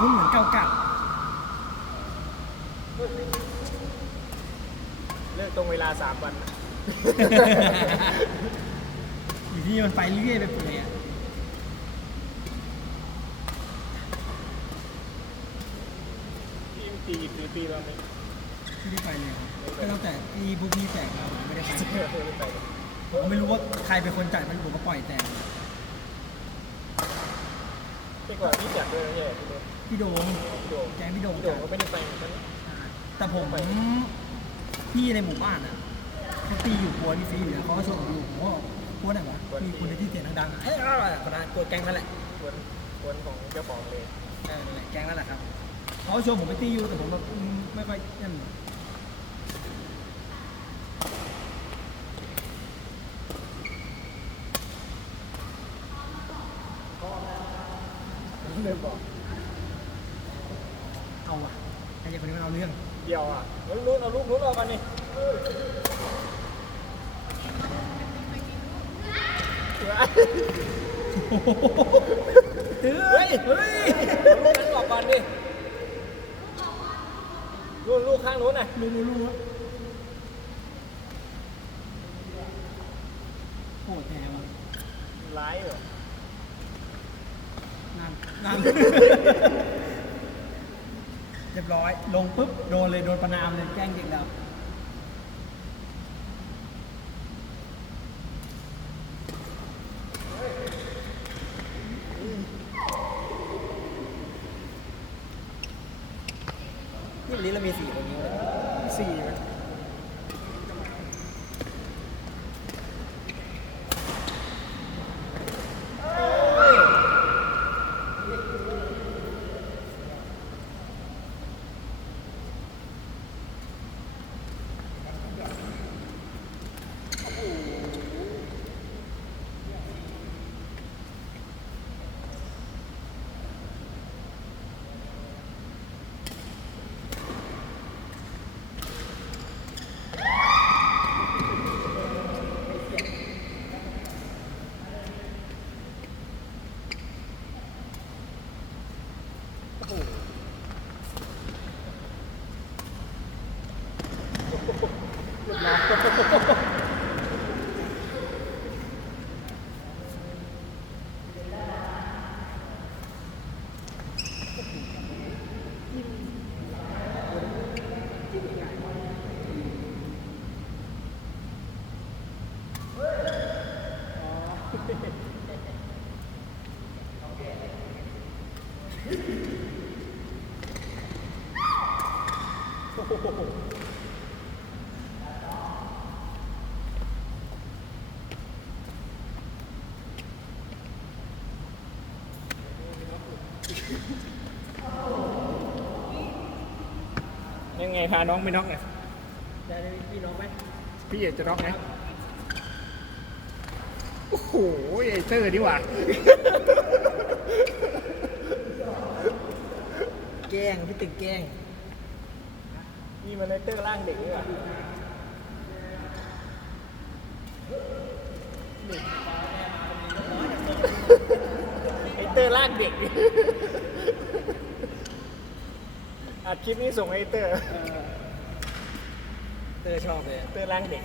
คุ้นๆเหมือนเก่าเลิกตรงเวลาสามวันนะๆ อยู่ที่นี่มันไปเรื่อยไปเปื่อยอะพี่ตีกี่ปีปีแล้วไหมไม่ได้ไปเลยครับก็ตั้งแต่ที่พวกพี่แตกมาผมไม่ได้ไปเออไม่ไปผมก็ไม่รู้ว่าใครเป็นคนจัดมันผมก็ปล่อยแต่ พี่ก่อนพี่จัดด้วยนะเนี่ยพี่โดมพี่โดงพี่โดมแกงพี่โดงพี่โดจัมดก็ไม่ได้ไปเหมือนกันแต่ผมพี่ในหมู่บ้านอะเขาตีอยู่กลัวพี่ฟีอยู่แล้วเขาก็ชวนผมอยู่ผมก็กลัวไหนวะมีคนในที่เสียงดังๆอะเฮ้ยอะไรคนนั้นกลัวแกงนั่นแหละควรควรของเจ้าของเลยเออนั่นแหละแกงนั่นแหละครับเขาชวนผมไปตีอยู่แต่ผมแบบอืมไม่ค่อยนั่น เริ่มบอกเอาอะไอ้เด็กคนนี้มันเอาเรื่อง เดี๋ยวอะนู้นนู้นเอาลูกนู้นออกมานี่เฮ้ย เฮ้ยเฮ้ยเอาลูกนั้นออกก่อนดิลูกลูกข้างนู้นน่ะรู้รู้รู้โอ้แย่ว่ะร้ายเหรอ นั่นนั่นเรียบร้อย ลงปุ๊บโดนเลยโดนประนามเลยแกล้งเด็กแล้วนี่วันนี้เรามีสี่คนนี้เลยสี่ มัน ยังไงพาน้องไปน็อกเนี่ยได้ได้พี่น้องไหมพี่อยากจะน็อกไหมโอ้โหไอเตอร์ดีกว่าแกล้งพี่ตึกแกล้งนี่มันไอเตอร์ร่างเด็กดีกว่าไอเตอร์ร่างเด็ก อัดคลิปนี้ส่งให้ไอเตอร์เตอร์ชอบเลย เตอร์ร่างเด็ก